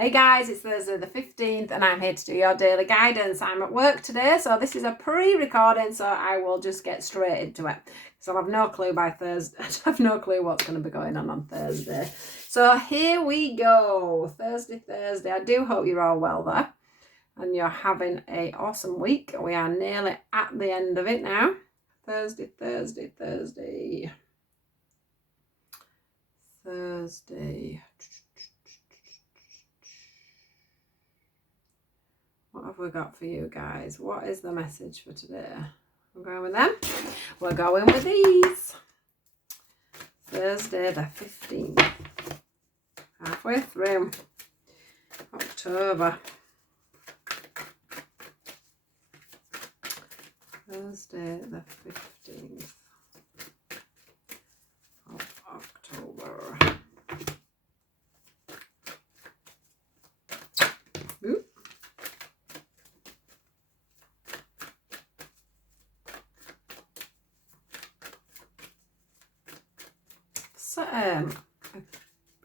Hey guys, it's Thursday the 15th and I'm here to do your daily guidance. I'm at work today, so this is a pre-recording, so I will just get straight into it. So I'll have no clue by Thursday. I have no clue what's going to be going on Thursday. So here we go. Thursday. I do hope you're all well there and you're having an awesome week. We are nearly at the end of it now. Thursday. What have we got for you guys? What is the message for today? We're going with them. We're going with these. Thursday the 15th. Halfway through October. Thursday the 15th of October. Ooh.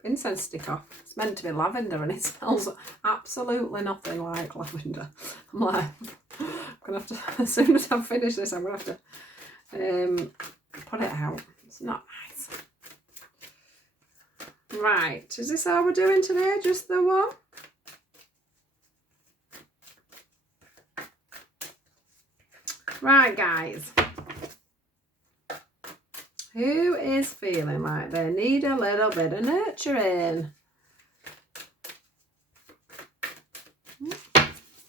Incense stick off. It's meant to be lavender and it smells absolutely nothing like lavender. I'm like, I'm gonna have to, as soon as I've finished this, I'm gonna have to put it out. It's not nice. Right, is this how we're doing today? Just the one? Right, guys. Who is feeling like they need a little bit of nurturing?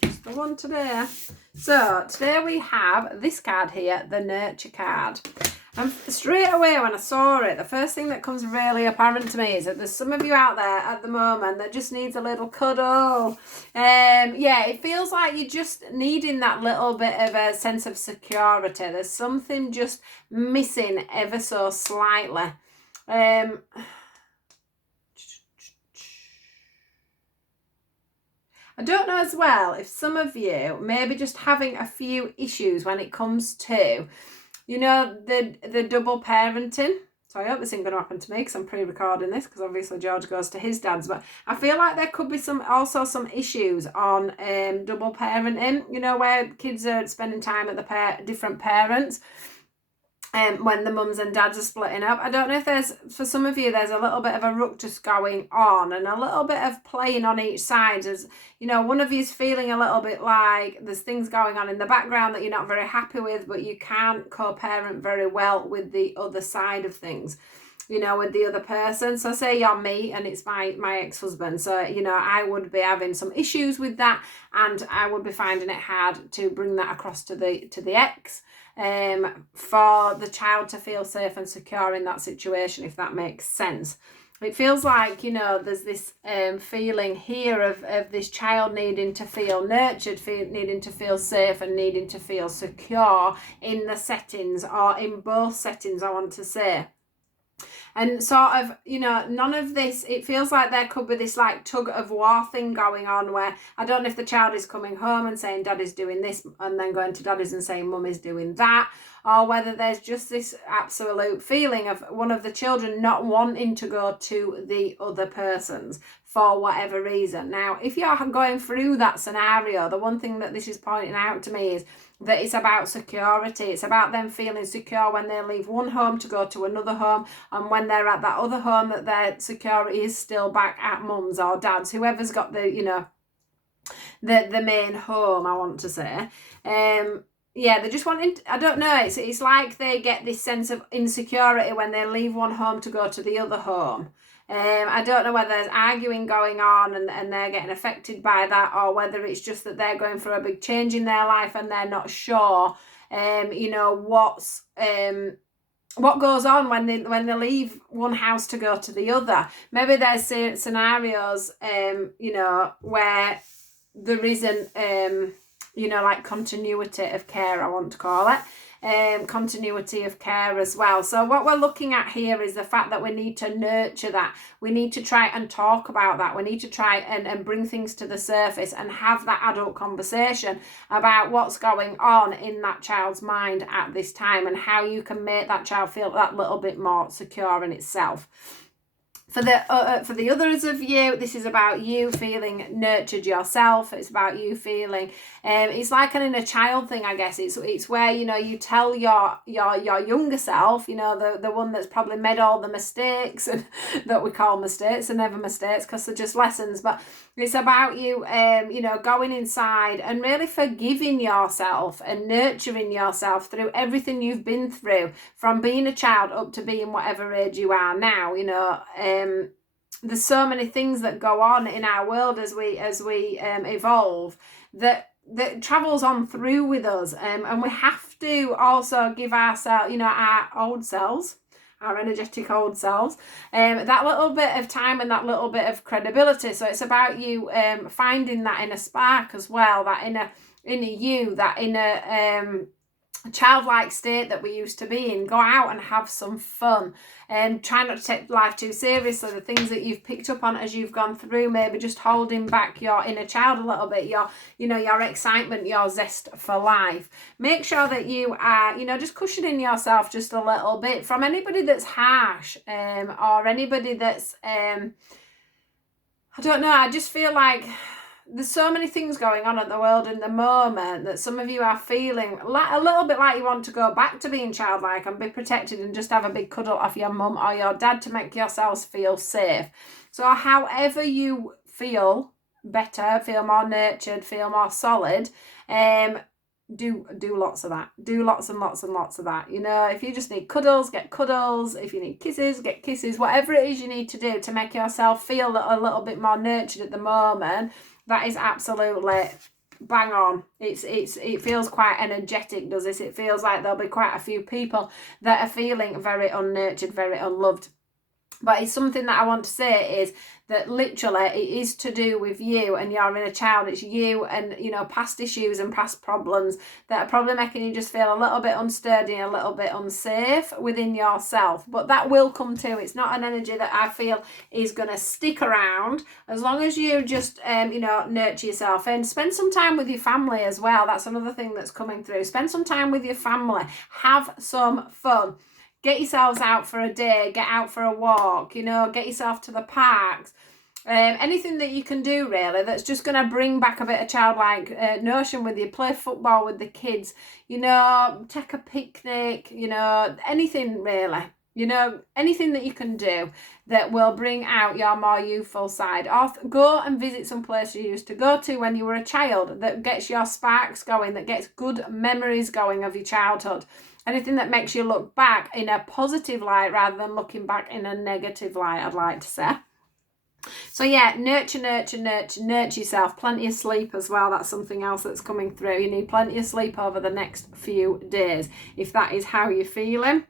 Just the one today. So today we have this card here, the nurture card. And straight away when I saw it, the first thing that comes really apparent to me is that there's some of you out there at the moment that just needs a little cuddle. Yeah, it feels like you're just needing that little bit of a sense of security. There's something just missing ever so slightly. I don't know as well if some of you maybe just having a few issues when it comes to, you know, the double parenting. So I hope this isn't going to happen to me because I'm pre-recording this because obviously George goes to his dad's. But I feel like there could be some issues on double parenting, you know, where kids are spending time at the different parents. When the mums and dads are splitting up. I don't know if there's, for some of you, there's a little bit of a ruckus going on and a little bit of playing on each side. As you know, one of you's feeling a little bit like there's things going on in the background that you're not very happy with, but you can't co-parent very well with the other side of things, you know, with the other person. So say you're me and it's my ex-husband. So, you know, I would be having some issues with that and I would be finding it hard to bring that across to the ex. For the child to feel safe and secure in that situation, if that makes sense. It feels like, you know, there's this feeling here of this child needing to feel nurtured, needing to feel safe and needing to feel secure in the settings, or in both settings, I want to say. And sort of, you know, none of this, it feels like there could be this like tug of war thing going on where I don't know if the child is coming home and saying daddy's doing this and then going to daddy's and saying mummy's doing that, or whether there's just this absolute feeling of one of the children not wanting to go to the other person's for whatever reason. Now, if you're going through that scenario, the one thing that this is pointing out to me is that it's about security. It's about them feeling secure when they leave one home to go to another home, and when they're at that other home that their security is still back at mum's or dad's, whoever's got the, you know, the main home, I want to say. Yeah, they're just wanting, I don't know, it's like they get this sense of insecurity when they leave one home to go to the other home. I don't know whether there's arguing going on and they're getting affected by that, or whether it's just that they're going through a big change in their life and they're not sure, you know, what goes on when they leave one house to go to the other. Maybe there's scenarios, you know, where there isn't, you know, like continuity of care, I want to call it. Continuity of care as well. So what we're looking at here is the fact that we need to nurture that. We need to try and talk about that. We need to try and bring things to the surface and have that adult conversation about what's going on in that child's mind at this time and how you can make that child feel that little bit more secure in itself. For the others of you, this is about you feeling nurtured yourself. It's about you feeling, it's like an inner child thing, I guess. It's where, you know, you tell your younger self, you know, the one that's probably made all the mistakes, and that we call mistakes, and never mistakes because they're just lessons. But it's about you, you know, going inside and really forgiving yourself and nurturing yourself through everything you've been through, from being a child up to being whatever age you are now. You know, there's so many things that go on in our world as we evolve that travels on through with us, and we have to also give ourselves, you know, our old selves, our energetic old selves, that little bit of time and that little bit of credibility. So it's about you finding that inner spark as well, that inner you, that inner childlike state that we used to be in. Go out and have some fun, and try not to take life too seriously. The things that you've picked up on as you've gone through, maybe just holding back your inner child a little bit, your, you know, your excitement, your zest for life. Make sure that you are, you know, just cushioning yourself just a little bit from anybody that's harsh, or anybody that's I don't know. I just feel like there's so many things going on in the world in the moment that some of you are feeling like a little bit like you want to go back to being childlike and be protected and just have a big cuddle off your mum or your dad to make yourselves feel safe. So however you feel better, feel more nurtured, feel more solid, do lots of that. Do lots and lots and lots of that. You know, if you just need cuddles, get cuddles. If you need kisses, get kisses. Whatever it is you need to do to make yourself feel a little bit more nurtured at the moment, that is absolutely bang on. It feels quite energetic, does this? It feels like there'll be quite a few people that are feeling very unnurtured, very unloved. But it's something that I want to say is that literally it is to do with you and your inner child. It's you and, you know, past issues and past problems that are probably making you just feel a little bit unsturdy and a little bit unsafe within yourself. But that will come too. It's not an energy that I feel is going to stick around, as long as you just, you know, nurture yourself and spend some time with your family as well. That's another thing that's coming through. Spend some time with your family. Have some fun. Get yourselves out for a day, get out for a walk, you know, get yourself to the parks. Anything that you can do really that's just going to bring back a bit of childlike notion with you. Play football with the kids, you know, take a picnic, you know, anything really. You know, anything that you can do that will bring out your more youthful side. Or go and visit some place you used to go to when you were a child, that gets your sparks going, that gets good memories going of your childhood. Anything that makes you look back in a positive light rather than looking back in a negative light, I'd like to say. So yeah, nurture yourself. Plenty of sleep as well. That's something else that's coming through. You need plenty of sleep over the next few days if that is how you're feeling.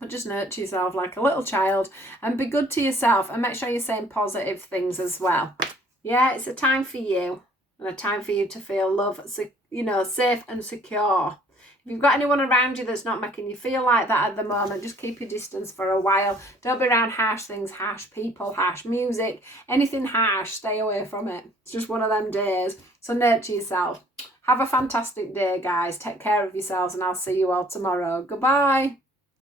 But just nurture yourself like a little child and be good to yourself, and make sure you're saying positive things as well. Yeah, it's a time for you, and a time for you to feel love, you know, safe and secure. If you've got anyone around you that's not making you feel like that at the moment, just keep your distance for a while. Don't be around harsh things, harsh people, harsh music, anything harsh, stay away from it. It's just one of them days. So nurture yourself. Have a fantastic day, guys. Take care of yourselves, and I'll see you all tomorrow. Goodbye.